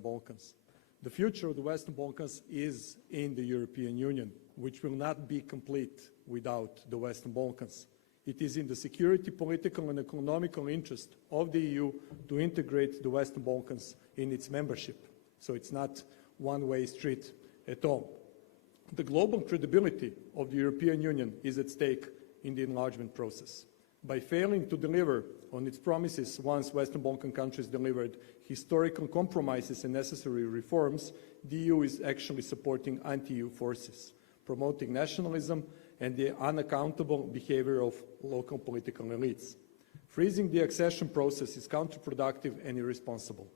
Western Balkans. The future of the Western Balkans is in the European Union, which will not be complete without the Western Balkans. It is in the security, political, and economical interest of the EU to integrate the Western Balkans in its membership. So it's not one-way street at all. The global credibility of the European Union is at stake in the enlargement process. By failing to deliver on its promises once Western Balkan countries delivered historical compromises and necessary reforms, the EU is actually supporting anti-EU forces, promoting nationalism and the unaccountable behavior of local political elites. Freezing the accession process is counterproductive and irresponsible.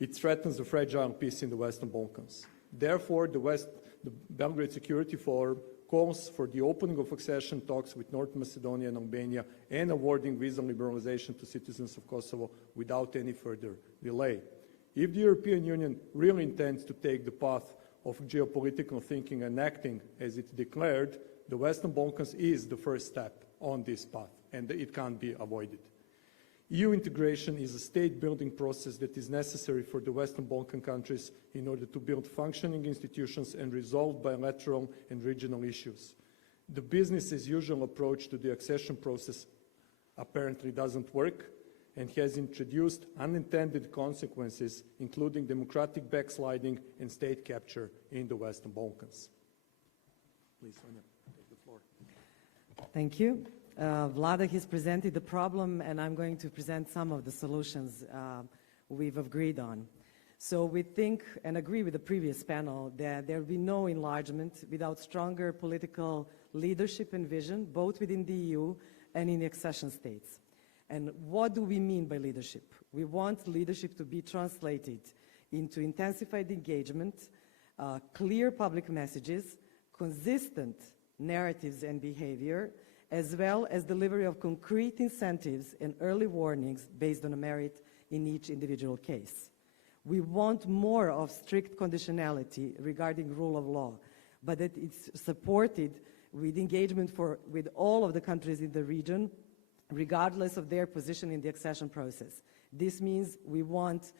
It threatens the fragile peace in the Western Balkans. Therefore, the Belgrade Security Forum calls for the opening of accession talks with North Macedonia and Albania and awarding visa liberalization to citizens of Kosovo without any further delay. If the European Union really intends to take the path of geopolitical thinking and acting as it declared, the Western Balkans is the first step on this path, and it can't be avoided. EU integration is a state-building process that is necessary for the Western Balkan countries in order to build functioning institutions and resolve bilateral and regional issues. The business-as-usual approach to the accession process apparently doesn't work and has introduced unintended consequences, including democratic backsliding and state capture in the Western Balkans. Please, Anya, take the floor. Thank you. Vlada has presented the problem, and I'm going to present some of the solutions we've agreed on. So we think and agree with the previous panel that there will be no enlargement without stronger political leadership and vision, both within the EU and in the accession states. And what do we mean by leadership? We want leadership to be translated into intensified engagement, clear public messages, consistent narratives and behavior, as well as delivery of concrete incentives and early warnings based on a merit in each individual case. We want more of strict conditionality regarding rule of law, but that it's supported with engagement with all of the countries in the region, regardless of their position in the accession process. This means we want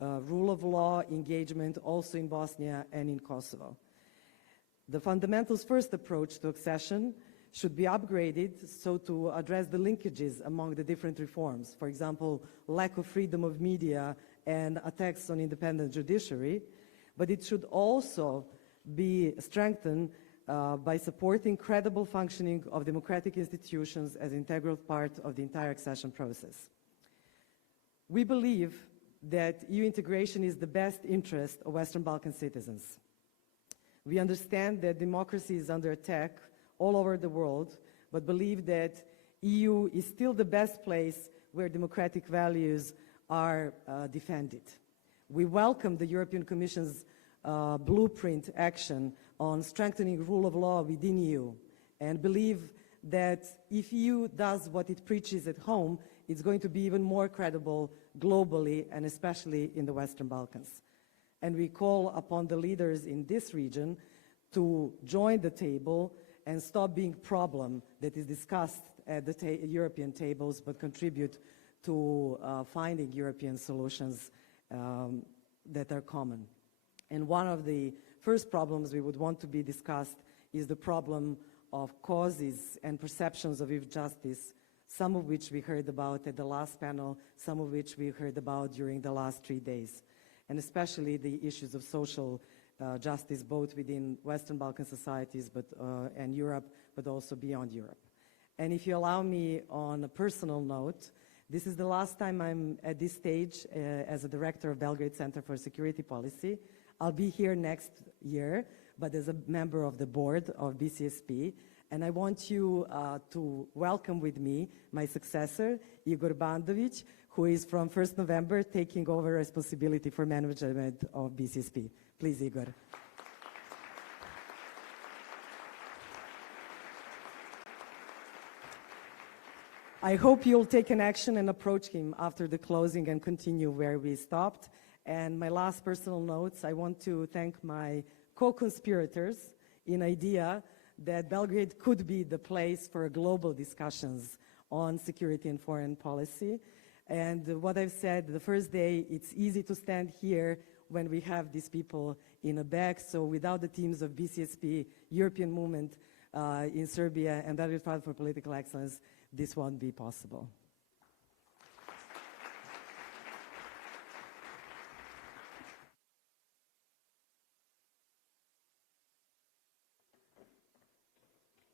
rule of law engagement also in Bosnia and in Kosovo. The fundamentals first approach to accession should be upgraded so to address the linkages among the different reforms. For example, lack of freedom of media and attacks on independent judiciary, but it should also be strengthened by supporting credible functioning of democratic institutions as an integral part of the entire accession process. We believe that EU integration is the best interest of Western Balkan citizens. We understand that democracy is under attack all over the world, but believe that EU is still the best place where democratic values are defended. We welcome the European Commission's blueprint action on strengthening rule of law within EU and believe that if EU does what it preaches at home, it's going to be even more credible globally and especially in the Western Balkans. And we call upon the leaders in this region to join the table and stop being a problem that is discussed at the European tables, but contribute to finding European solutions that are common. And one of the first problems we would want to be discussed is the problem of causes and perceptions of injustice, some of which we heard about at the last panel, some of which we heard about during the last 3 days, and especially the issues of social justice, both within Western Balkan societies and Europe, but also beyond Europe. And if you allow me on a personal note, this is the last time I'm at this stage as a director of Belgrade Center for Security Policy. I'll be here next year, but as a member of the board of BCSP, and I want you to welcome with me my successor, Igor Bandović, who is from 1st November taking over responsibility for management of BCSP. Please, Igor. I hope you'll take an action and approach him after the closing and continue where we stopped. And my last personal notes, I want to thank my co-conspirators in idea that Belgrade could be the place for global discussions on security and foreign policy. And what I've said the first day, it's easy to stand here when we have these people in a back. So without the teams of BCSP, European Movement in Serbia, and Belgrade Front for Political Excellence, this won't be possible.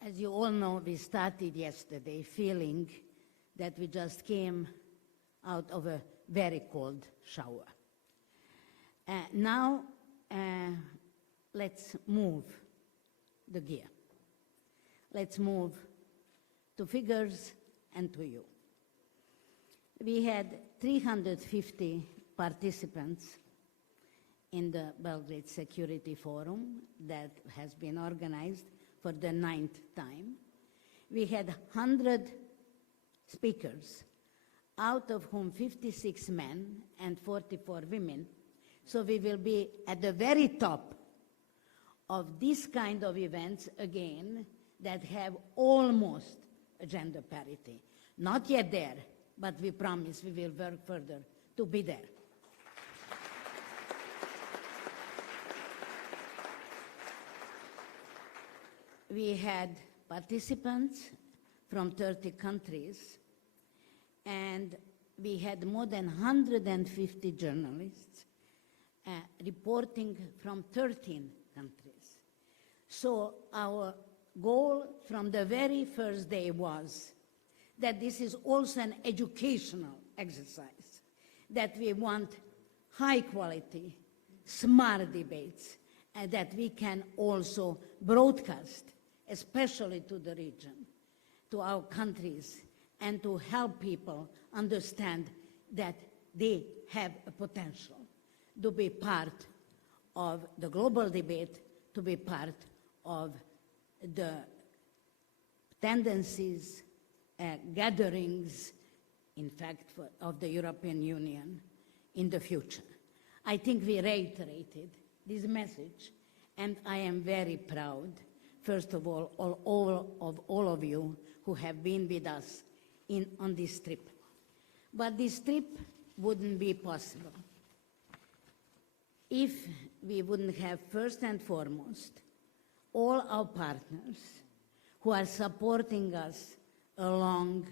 As you all know, we started yesterday feeling that we just came out of a very cold shower. Now, let's move the gear. Let's move to figures and to you. We had 350 participants in the Belgrade Security Forum that has been organized for the 9th time. We had 100 speakers, out of whom 56 men and 44 women. So we will be at the very top of this kind of events again that have almost a gender parity. Not yet there, but we promise we will work further to be there. We had participants from 30 countries, and we had more than 150 journalists reporting from 13 countries. So our goal from the very first day was that this is also an educational exercise, that we want high quality, smart debates, and that we can also broadcast, especially to the region, to our countries, and to help people understand that they have a potential to be part of the global debate, to be part of the tendencies, gatherings, in fact, of the European Union in the future. I think we reiterated this message, and I am very proud, first of all of you who have been with us on this trip. But this trip wouldn't be possible if we wouldn't have, first and foremost, all our partners who are supporting us along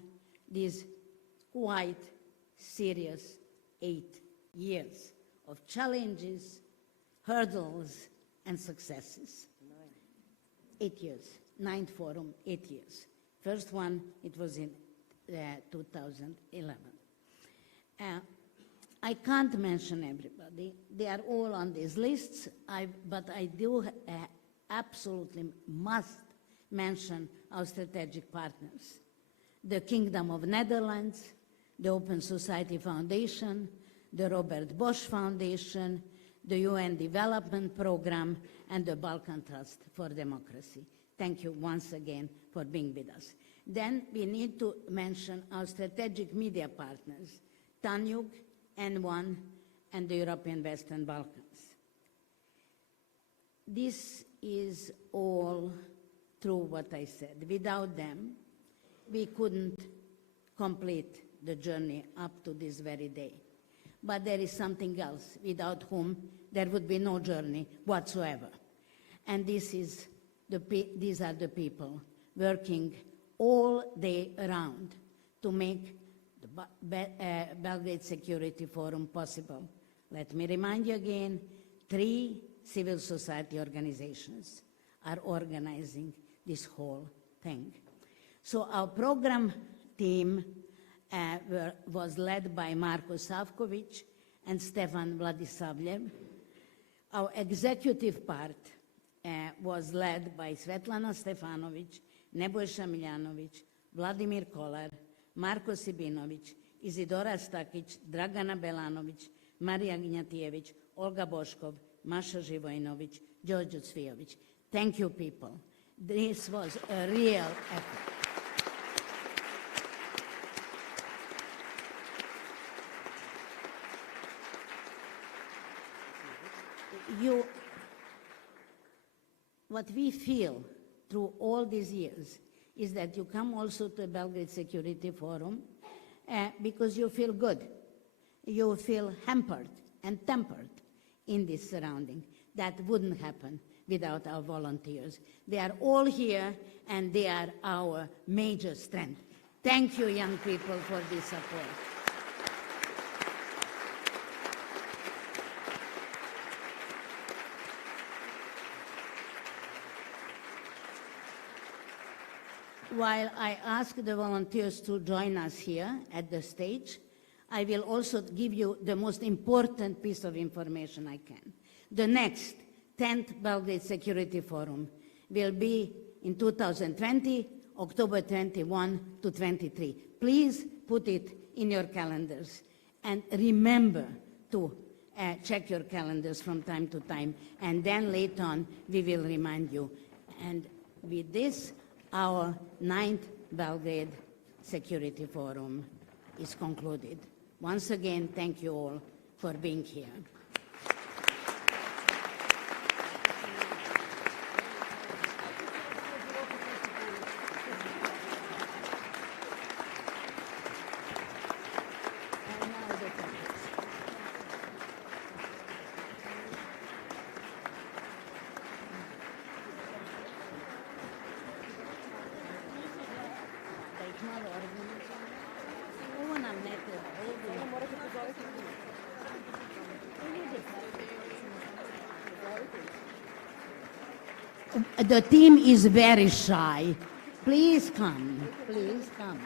these quite serious 8 years of challenges, hurdles, and successes. 8 years, 9th forum, 8 years. First one, it was in 2011. I can't mention everybody. They are all on these lists, but I do absolutely must mention our strategic partners. The Kingdom of Netherlands, the Open Society Foundation, the Robert Bosch Foundation, the UN Development Program, and the Balkan Trust for Democracy. Thank you once again for being with us. Then we need to mention our strategic media partners, Tanjug, N1, and the European Western Balkans. This is all true what I said. Without them, we couldn't complete the journey up to this very day. But there is something else without whom there would be no journey whatsoever. And these are the people working all day around to make the Belgrade Security Forum possible. Let me remind you again, 3 civil society organizations are organizing this whole thing. So our program team was led by Marko Savkovic and Stefan Vladisavljev. Our executive part was led by Svetlana Stefanovic, Nebojša Miljanović, Vladimir Kolar, Marko Sibinović, Izidora Stakić, Dragana Belanović, Marija Gnjatijević, Olga Boškov, Maša Živojinović, Đorđe Cvijović. Thank you, people. This was a real effort. What we feel through all these years is that you come also to the Belgrade Security Forum because you feel good. You feel hampered and tempered in this surrounding. That wouldn't happen without our volunteers. They are all here, and they are our major strength. Thank you, young people, for this support. While I ask the volunteers to join us here at the stage, I will also give you the most important piece of information I can. The next 10th Belgrade Security Forum will be in 2020, October 21 to 23. Please put it in your calendars. And remember to check your calendars from time to time. And then later on, we will remind you. And with this, our 9th Belgrade Security Forum is concluded. Once again, thank you all for being here. The team is very shy. Please come. Please come.